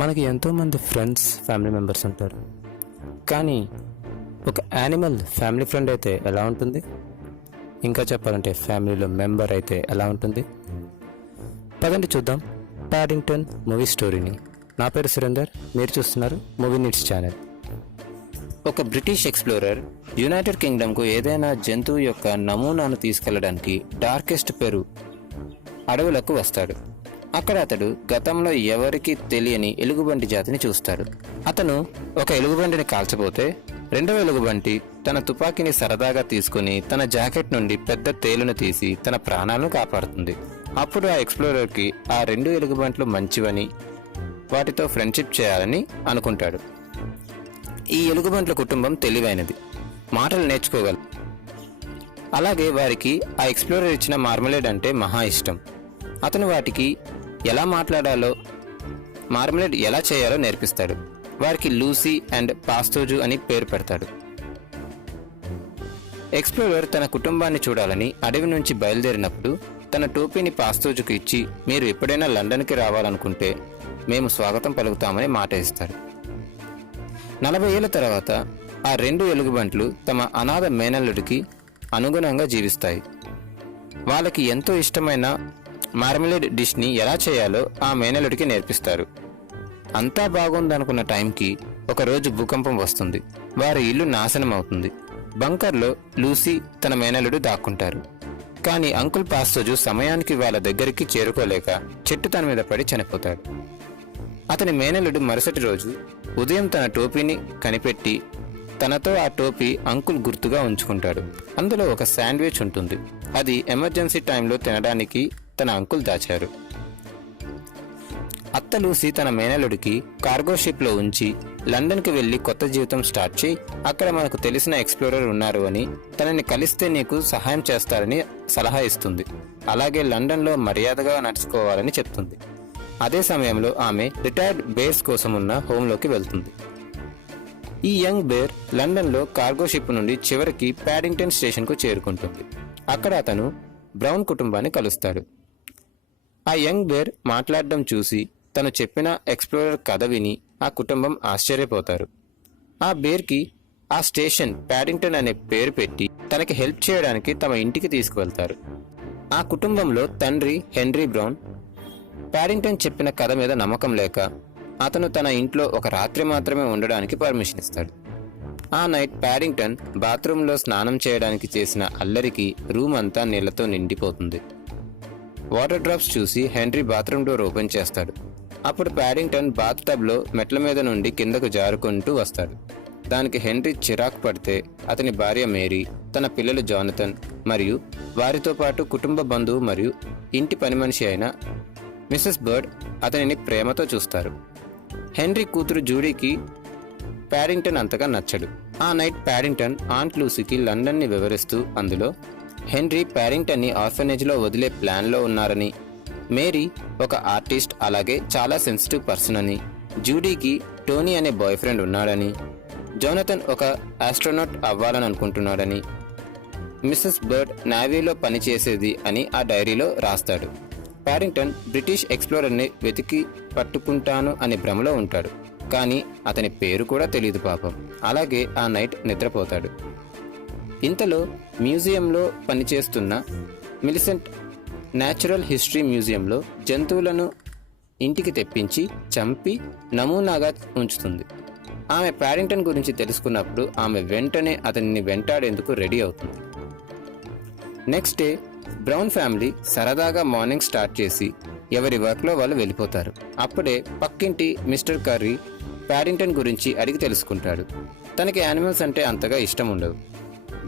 మనకి ఎంతోమంది friends family members ఉంటారు. కానీ ఒక యానిమల్ ఫ్యామిలీ ఫ్రెండ్ అయితే ఎలా ఉంటుంది? ఇంకా చెప్పాలంటే ఫ్యామిలీలో మెంబర్ అయితే ఎలా ఉంటుంది? పదండి చూద్దాం పాడింగ్టన్ మూవీ స్టోరీని. నా పేరు సురేందర్, మీరు చూస్తున్నారు మూవీ నిట్స్ ఛానల్. ఒక బ్రిటిష్ ఎక్స్ప్లోరర్ యునైటెడ్ కింగ్డమ్కు ఏదైనా జంతువు యొక్క నమూనాను తీసుకెళ్లడానికి డార్కెస్ట్ పెరు అడవులకు వస్తాడు. అక్కడ అతడు గతంలో ఎవరికి తెలియని ఎలుగుబంటి జాతిని చూస్తాడు. అతను ఒక ఎలుగుబంటిని కాల్చబోతే రెండవ ఎలుగుబంటి తన తుపాకీని సరదాగా తీసుకుని తన జాకెట్ నుండి పెద్ద తేలును తీసి తన ప్రాణాలను కాపాడుతుంది. అప్పుడు ఆ ఎక్స్ప్లోరర్కి ఆ రెండు ఎలుగుబంట్లు మంచివని, వాటితో ఫ్రెండ్షిప్ చేయాలని అనుకుంటాడు. ఈ ఎలుగుబంట్ల కుటుంబం తెలివైనది, మాటలు నేర్చుకోగలదు. అలాగే వారికి ఆ ఎక్స్ప్లోరర్ ఇచ్చిన మార్మలేడ్ అంటే మహా ఇష్టం. అతను వాటికి ఎలా మాట్లాడాలో, మార్మలేడ్ ఎలా చేయాలో నేర్పిస్తాడు. వారికి లూసీ అండ్ పాస్తోజు అని పేరు పెడతాడు. ఎక్స్ప్లోరర్ తన కుటుంబాన్ని చూడాలని అడవి నుంచి బయలుదేరినప్పుడు తన టోపీని పాస్తోజుకు ఇచ్చి, మీరు ఎప్పుడైనా లండన్కి రావాలనుకుంటే మేము స్వాగతం పలుకుతామని మాట ఇస్తాడు. 40 ఏళ్ల తర్వాత ఆ రెండు ఎలుగుబంట్లు తమ అనాథ మేనల్లుడికి అనుగుణంగా జీవిస్తాయి. వాళ్ళకి ఎంతో ఇష్టమైన మార్మలేడ్ డిష్ని ఎలా చేయాలో ఆ మేనల్లుడికి నేర్పిస్తారు. అంతా బాగుందనుకున్న టైంకి ఒకరోజు భూకంపం వస్తుంది. వారి ఇల్లు నాశనం అవుతుంది. బంకర్లో లూసీ తన మేనల్లుడు దాక్కుంటారు. కానీ అంకుల్ పాస్తోజు సమయానికి వాళ్ళ దగ్గరికి చేరుకోలేక చెట్టు తన మీద పడి చనిపోతాడు. అతని మేనల్లుడు మరుసటి రోజు ఉదయం తన టోపీని కనిపెట్టి తనతో ఆ టోపీ అంకుల్ గుర్తుగా ఉంచుకుంటాడు. అందులో ఒక శాండ్విచ్ ఉంటుంది. అది ఎమర్జెన్సీ టైంలో తినడానికి తన అంకుల్ దాచారు. అత్త లూసీ తన మేనల్లుడికి కార్గో షిప్లో ఉంచి లండన్కి వెళ్ళి కొత్త జీవితం స్టార్ట్ చేయి, అక్కడ మనకు తెలిసిన ఎక్స్ప్లోరర్ ఉన్నారు అని, తనని కలిస్తే నీకు సహాయం చేస్తారని సలహా ఇస్తుంది. అలాగే లండన్లో మర్యాదగా నడుచుకోవాలని చెప్తుంది. అదే సమయంలో ఆమె రిటైర్డ్ బేర్స్ కోసం ఉన్న హోంలోకి వెళ్తుంది. ఈ యంగ్ బేర్ లండన్లో కార్గో షిప్ నుండి చివరికి పాడింగ్టన్ స్టేషన్కు చేరుకుంటుంది. అక్కడ అతను బ్రౌన్ కుటుంబాన్ని కలుస్తాడు. ఆ యంగ్ బేర్ మాట్లాడడం చూసి తను చెప్పిన ఎక్స్ప్లోరర్ కథ విని ఆ కుటుంబం ఆశ్చర్యపోతారు. ఆ బేర్కి ఆ స్టేషన్ పాడింగ్టన్ అనే పేరు పెట్టి తనకి హెల్ప్ చేయడానికి తమ ఇంటికి తీసుకువెళ్తారు. ఆ కుటుంబంలో తండ్రి హెన్రీ బ్రౌన్ పాడింగ్టన్ చెప్పిన కథ మీద నమ్మకం లేక అతను తన ఇంట్లో ఒక రాత్రి మాత్రమే ఉండడానికి పర్మిషన్ ఇస్తాడు. ఆ నైట్ పాడింగ్టన్ బాత్రూంలో స్నానం చేయడానికి చేసిన అల్లరికి రూమ్ అంతా నీళ్లతో నిండిపోతుంది. వాటర్ డ్రాప్స్ చూసి హెన్రీ బాత్రూమ్ డోర్ ఓపెన్ చేస్తాడు. అప్పుడు పాడింగ్టన్ బాత్ టబ్లో మెట్ల మీద నుండి కిందకు జారుకుంటూ వస్తాడు. దానికి హెన్రీ చిరాకు పడితే అతని భార్య మేరీ, తన పిల్లలు జానథన్ మరియు వారితో పాటు కుటుంబ బంధువు మరియు ఇంటి పని మనిషి అయిన మిసెస్ బర్డ్ అతనిని ప్రేమతో చూస్తారు. హెన్రీ కూతురు జూడీకి పాడింగ్టన్ అంతగా నచ్చడు. ఆ నైట్ పాడింగ్టన్ ఆంట్ లూసీకి లండన్ని వివరిస్తూ అందులో హెన్రీ పాడింగ్టన్ని ఆర్ఫనేజ్లో వదిలే ప్లాన్లో ఉన్నారని, మేరీ ఒక ఆర్టిస్ట్ అలాగే చాలా సెన్సిటివ్ పర్సన్ అని, జూడీకి టోనీ అనే బాయ్ ఫ్రెండ్ ఉన్నాడని, జోనథన్ ఒక ఆస్ట్రోనాట్ అవ్వాలని అనుకుంటున్నాడని, మిసెస్ బర్డ్ నేవీలో పనిచేసేది అని ఆ డైరీలో రాస్తాడు. పాడింగ్టన్ బ్రిటిష్ ఎక్స్ప్లోరర్ని వెతికి పట్టుకుంటాను అనే భ్రమలో ఉంటాడు. కానీ అతని పేరు కూడా తెలియదు పాపం. అలాగే ఆ నైట్ నిద్రపోతాడు. ఇంతలో మ్యూజియంలో పనిచేస్తున్న మిలిసెంట్ న్యాచురల్ హిస్టరీ మ్యూజియంలో జంతువులను ఇంటికి తెప్పించి చంపి నమూనాగా ఉంచుతుంది. ఆమె పాడింగ్టన్ గురించి తెలుసుకున్నప్పుడు ఆమె వెంటనే అతనిని వెంటాడేందుకు రెడీ అవుతుంది. నెక్స్ట్ డే బ్రౌన్ ఫ్యామిలీ సరదాగా మార్నింగ్ స్టార్ట్ చేసి ఎవరి వర్క్లో వాళ్ళు వెళ్ళిపోతారు. అప్పుడే పక్కింటి మిస్టర్ కర్రీ పాడింగ్టన్ గురించి అడిగి తెలుసుకుంటాడు. తనకి యానిమల్స్ అంటే అంతగా ఇష్టం ఉండదు.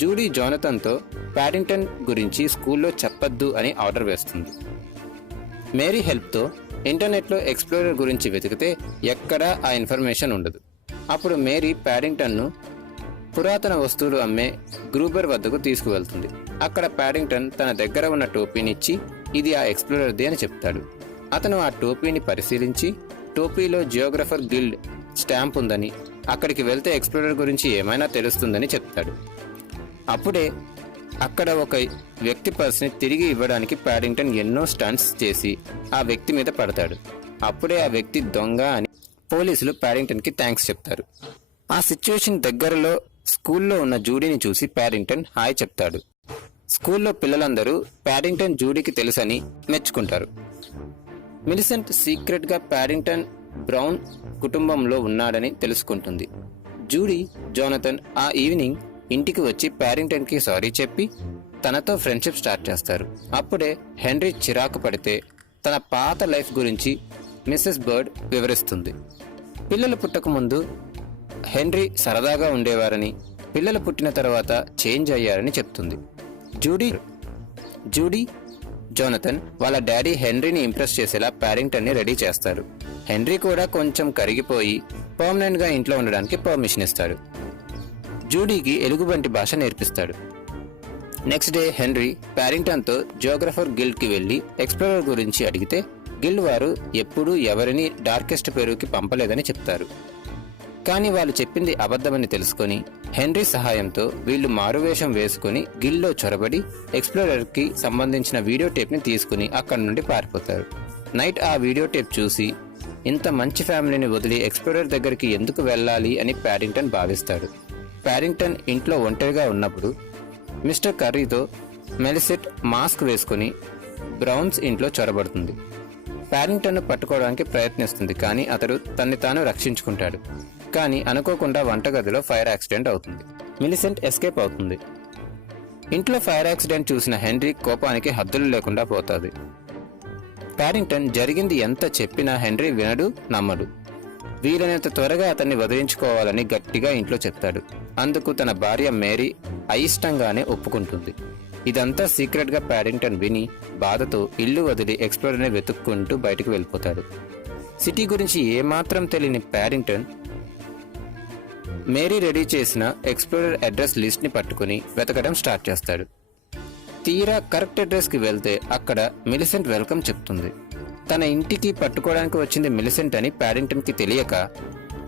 జూడీ జోనథన్తో పాడింగ్టన్ గురించి స్కూల్లో చెప్పొద్దు అని ఆర్డర్ వేస్తుంది. మేరీ హెల్ప్తో ఇంటర్నెట్లో ఎక్స్ప్లోరర్ గురించి వెతికితే ఎక్కడా ఆ ఇన్ఫర్మేషన్ ఉండదు. అప్పుడు మేరీ పాడింగ్టన్ను పురాతన వస్తువులు అమ్మే గ్రూబర్ వద్దకు తీసుకువెళ్తుంది. అక్కడ పాడింగ్టన్ తన దగ్గర ఉన్న టోపీనిచ్చి ఇది ఆ ఎక్స్ప్లోరర్ది అని చెప్తాడు. అతను ఆ టోపీని పరిశీలించి టోపీలో జియోగ్రఫర్ గిల్డ్ స్టాంప్ ఉందని, అక్కడికి వెళ్తే ఎక్స్ప్లోరర్ గురించి ఏమైనా తెలుస్తుందని చెప్తాడు. అప్పుడే అక్కడ ఒక వ్యక్తి పర్స్ని తిరిగి ఇవ్వడానికి పాడింగ్టన్ ఎన్నో స్టంట్స్ చేసి ఆ వ్యక్తి మీద పడతాడు. అప్పుడే ఆ వ్యక్తి దొంగ అని పోలీసులు ప్యాడింగ్టన్కి థ్యాంక్స్ చెప్తారు. ఆ సిచ్యువేషన్ దగ్గరలో స్కూల్లో ఉన్న జూడీని చూసి ప్యాడింగ్టన్ హాయ్ చెప్తాడు. స్కూల్లో పిల్లలందరూ ప్యాడింగ్టన్ జూడీకి తెలుసని మెచ్చుకుంటారు. మిలిసెంట్ సీక్రెట్గా ప్యాడింగ్టన్ బ్రౌన్ కుటుంబంలో ఉన్నాడని తెలుసుకుంటుంది. జూడీ, జోనథన్ ఆ ఈవినింగ్ ఇంటికి వచ్చి ప్యాడింగ్టన్కి సారీ చెప్పి తనతో ఫ్రెండ్షిప్ స్టార్ట్ చేస్తారు. అప్పుడే హెన్రీ చిరాకు పడితే తన పాత లైఫ్ గురించి మిస్సెస్ బర్డ్ వివరిస్తుంది. పిల్లలు పుట్టకముందు హెన్రీ సరదాగా ఉండేవారని, పిల్లలు పుట్టిన తర్వాత చేంజ్ అయ్యారని చెప్తుంది. జూడీ, జోనథన్ వాళ్ళ డాడీ హెన్రీని ఇంప్రెస్ చేసేలా ప్యాడింగ్టన్ని రెడీ చేస్తారు. హెన్రీ కూడా కొంచెం కరిగిపోయి పర్మనెంట్గా ఇంట్లో ఉండడానికి పర్మిషన్ ఇస్తాడు. జూడీకి ఎలుగుబంటి భాష నేర్పిస్తాడు. నెక్స్ట్ డే హెన్రీ ప్యాడింగ్టన్తో జియోగ్రఫర్ గిల్డ్కి వెళ్ళి ఎక్స్ప్లోరర్ గురించి అడిగితే గిల్డ్ వారు ఎప్పుడూ ఎవరిని డార్కెస్ట్ పెరూకి పంపలేదని చెప్తారు. కానీ వాళ్ళు చెప్పింది అబద్ధమని తెలుసుకొని హెన్రీ సహాయంతో వీళ్ళు మారువేషం వేసుకుని గిల్డ్లో చొరబడి ఎక్స్ప్లోరర్కి సంబంధించిన వీడియో టేప్ని తీసుకుని అక్కడి నుండి పారిపోతారు. నైట్ ఆ వీడియో టేప్ చూసి ఇంత మంచి ఫ్యామిలీని వదిలి ఎక్స్ప్లోరర్ దగ్గరికి ఎందుకు వెళ్ళాలి అని ప్యాడింగ్టన్ భావిస్తాడు. ప్యాడింగ్టన్ ఇంట్లో ఒంటరిగా ఉన్నప్పుడు మిస్టర్ కర్రీతో మెలిసెట్ మాస్క్ వేసుకుని బ్రౌన్స్ ఇంట్లో చొరబడుతుంది. ప్యాడింగ్టన్ను పట్టుకోవడానికి ప్రయత్నిస్తుంది, కానీ అతడు తన్ని తాను రక్షించుకుంటాడు. కానీ అనుకోకుండా వంటగదిలో ఫైర్ యాక్సిడెంట్ అవుతుంది. మిలిసెంట్ ఎస్కేప్ అవుతుంది. ఇంట్లో ఫైర్ యాక్సిడెంట్ చూసిన హెన్రీ కోపానికి హద్దులు లేకుండా పోతుంది. ప్యాడింగ్టన్ జరిగింది ఎంత చెప్పినా హెన్రీ వినడు, నమ్మడు. వీలైనంత త్వరగా అతన్ని వదిలించుకోవాలని గట్టిగా ఇంట్లో చెప్తాడు. అందుకు తన భార్య మేరీ అయిష్టంగానే ఒప్పుకుంటుంది. ఇదంతా సీక్రెట్గా ప్యాడింగ్టన్ విని బాధతో ఇల్లు వదిలి ఎక్స్ప్లోరర్ని వెతుక్కుంటూ బయటకు వెళ్ళిపోతాడు. సిటీ గురించి ఏమాత్రం తెలియని ప్యాడింగ్టన్ మేరీ రెడీ చేసిన ఎక్స్ప్లోరర్ అడ్రస్ లిస్ట్ని పట్టుకుని వెతకడం స్టార్ట్ చేస్తాడు. తీరా కరెక్ట్ అడ్రస్కి వెళ్తే అక్కడ మిలిసెంట్ వెల్కమ్ చెప్తుంది. తన ఇంటికి పట్టుకోవడానికి వచ్చింది మిలిసెంట్ అని ప్యాడింగ్టన్కి తెలియక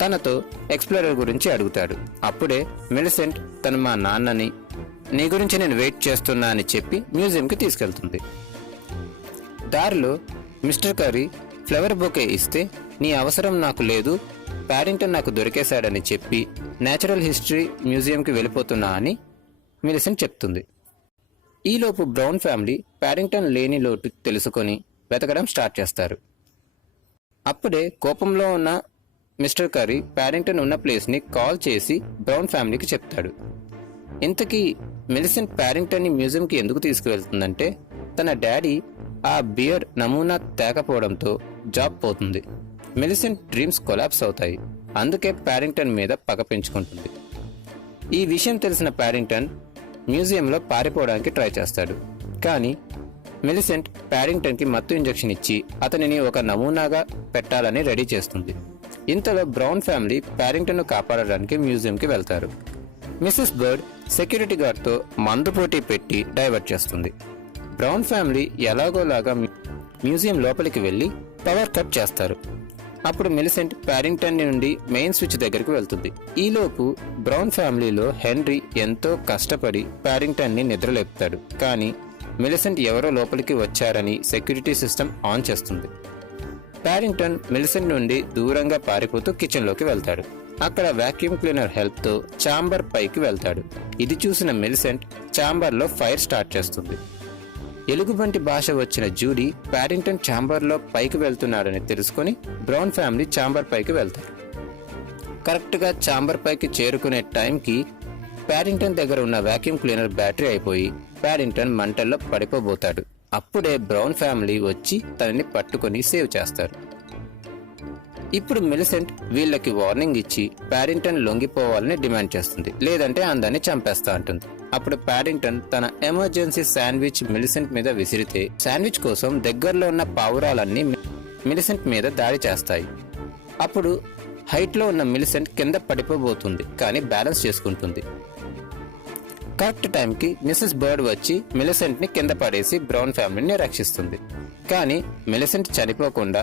తనతో ఎక్స్ప్లోరర్ గురించి అడుగుతాడు. అప్పుడే మిలిసెంట్ తన మా నాన్నని నీ గురించి నేను వెయిట్ చేస్తున్నా అని చెప్పి మ్యూజియంకి తీసుకెళ్తుంది. దారిలో మిస్టర్ కర్రీ ఫ్లవర్ బొకే ఇస్తే నీ అవసరం నాకు లేదు, ప్యాడింగ్టన్ నాకు దొరికేశాడని చెప్పి నేచురల్ హిస్టరీ మ్యూజియంకి వెళ్ళిపోతున్నా అని మిలిసెంట్ చెప్తుంది. ఈలోపు బ్రౌన్ ఫ్యామిలీ ప్యాడింగ్టన్ లేని లోటు తెలుసుకొని వెతకడం స్టార్ట్ చేస్తారు. అప్పుడే కోపంలో ఉన్న మిస్టర్ కర్రీ ప్యాడింగ్టన్ ఉన్న ప్లేస్ని కాల్ చేసి బ్రౌన్ ఫ్యామిలీకి చెప్తాడు. ఇంతకీ మిలిసెంట్ ప్యాడింగ్టన్ని మ్యూజియంకి ఎందుకు తీసుకువెళ్తుందంటే తన డాడీ ఆ బియర్ నమూనా తేకపోవడంతో జాబ్ పోతుంది. మిలిసెంట్ డ్రీమ్స్ కొలాప్స్ అవుతాయి. అందుకే ప్యాడింగ్టన్ మీద పగ పెంచుకుంటుంది. ఈ విషయం తెలిసిన ప్యాడింగ్టన్ మ్యూజియంలో పారిపోవడానికి ట్రై చేస్తాడు. కానీ మిలిసెంట్ ప్యాడింగ్టన్కి మత్తు ఇంజెక్షన్ ఇచ్చి అతనిని ఒక నమూనాగా పెట్టాలని రెడీ చేస్తుంది. ఇంతలో బ్రౌన్ ఫ్యామిలీ ప్యాడింగ్టన్ను కాపాడడానికి మ్యూజియంకి వెళ్తారు. మిసెస్ బర్డ్ సెక్యూరిటీ గార్డ్తో మందు పోటీ పెట్టి డైవర్ట్ చేస్తుంది. బ్రౌన్ ఫ్యామిలీ ఎలాగోలాగా మ్యూజియం లోపలికి వెళ్ళి పవర్ కట్ చేస్తారు. అప్పుడు మిలిసెంట్ ప్యాడింగ్టన్ నుండి మెయిన్ స్విచ్ దగ్గరికి వెళ్తుంది. ఈలోపు బ్రౌన్ ఫ్యామిలీలో హెన్రీ ఎంతో కష్టపడి ప్యాడింగ్టన్ని నిద్రలేపుతాడు. కానీ మిలిసెంట్ ఎవరో లోపలికి వచ్చారని సెక్యూరిటీ సిస్టమ్ ఆన్ చేస్తుంది. ప్యాడింగ్టన్ మిలిసెంట్ నుండి దూరంగా పారిపోతూ కిచెన్లోకి వెళ్తాడు. అక్కడ వాక్యూమ్ క్లీనర్ హెల్ప్తో ఛాంబర్ పైకి వెళ్తాడు. ఇది చూసిన మిలిసెంట్ ఛాంబర్లో ఫైర్ స్టార్ట్ చేస్తుంది. ఎలుగుబంటి భాష వచ్చిన జూడీ ప్యాడింగ్టన్ ఛాంబర్లో పైకి వెళ్తున్నాడని తెలుసుకుని బ్రౌన్ ఫ్యామిలీ ఛాంబర్ పైకి వెళ్తారు. కరెక్ట్గా ఛాంబర్ పైకి చేరుకునే టైంకి ప్యాడింగ్టన్ దగ్గర ఉన్న వాక్యూమ్ క్లీనర్ బ్యాటరీ అయిపోయి ప్యాడింగ్టన్ మంటల్లో పడిపోబోతాడు. అప్పుడే బ్రౌన్ ఫ్యామిలీ వచ్చి తనని పట్టుకొని సేవ్ చేస్తారు. ఇప్పుడు మిలిసెంట్ వీళ్ళకి వార్నింగ్ ఇచ్చి ప్యాడింగ్టన్ లొంగిపోవాలని డిమాండ్ చేస్తుంది, లేదంటే అందరినీ చంపేస్తా అంటుంది. అప్పుడు ప్యాడింగ్టన్ తన ఎమర్జెన్సీ శాండ్విచ్ మిలిసెంట్ మీద విసిరితే శాండ్విచ్ కోసం దగ్గరలో ఉన్న పావురాలన్నీ మిలిసెంట్ మీద దాడి చేస్తాయి. అప్పుడు హైట్లో ఉన్న మిలిసెంట్ కింద పడిపోబోతుంది, కానీ బ్యాలెన్స్ చేసుకుంటుంది. కరెక్ట్ టైంకి మిసెస్ బర్డ్ వచ్చి మిలిసెంట్ని కింద పడేసి బ్రౌన్ ఫ్యామిలీని రక్షిస్తుంది. కానీ మిలిసెంట్ చనిపోకుండా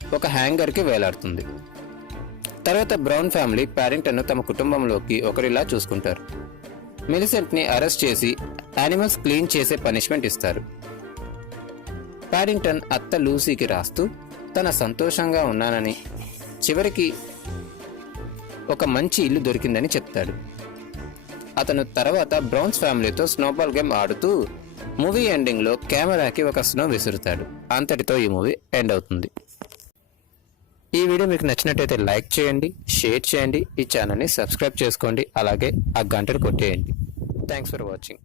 ఒక హ్యాంగర్కి వేలాడుతుంది. తర్వాత బ్రౌన్ ఫ్యామిలీ ప్యాడింగ్టన్ను తమ కుటుంబంలోకి ఒకరిలా చూసుకుంటారు. మిలిసెంట్ని అరెస్ట్ చేసి యానిమల్స్ క్లీన్ చేసే పనిష్మెంట్ ఇస్తారు. ప్యాడింగ్టన్ అత్త లూసీకి రాస్తూ తన సంతోషంగా ఉన్నానని చివరికి ఒక మంచి ఇల్లు దొరికిందని చెప్తాడు. అతను తర్వాత బ్రౌన్స్ ఫ్యామిలీతో స్నోబాల్ గేమ్ ఆడుతూ మూవీ ఎండింగ్లో కెమెరాకి ఒక స్నో విసురుతాడు. అంతటితో ఈ మూవీ ఎండ్ అవుతుంది. ఈ వీడియో మీకు నచ్చినట్టయితే లైక్ చేయండి, షేర్ చేయండి, ఈ ఛానల్ని సబ్స్క్రైబ్ చేసుకోండి, అలాగే ఆ గంటను కొట్టేయండి. Thanks for watching.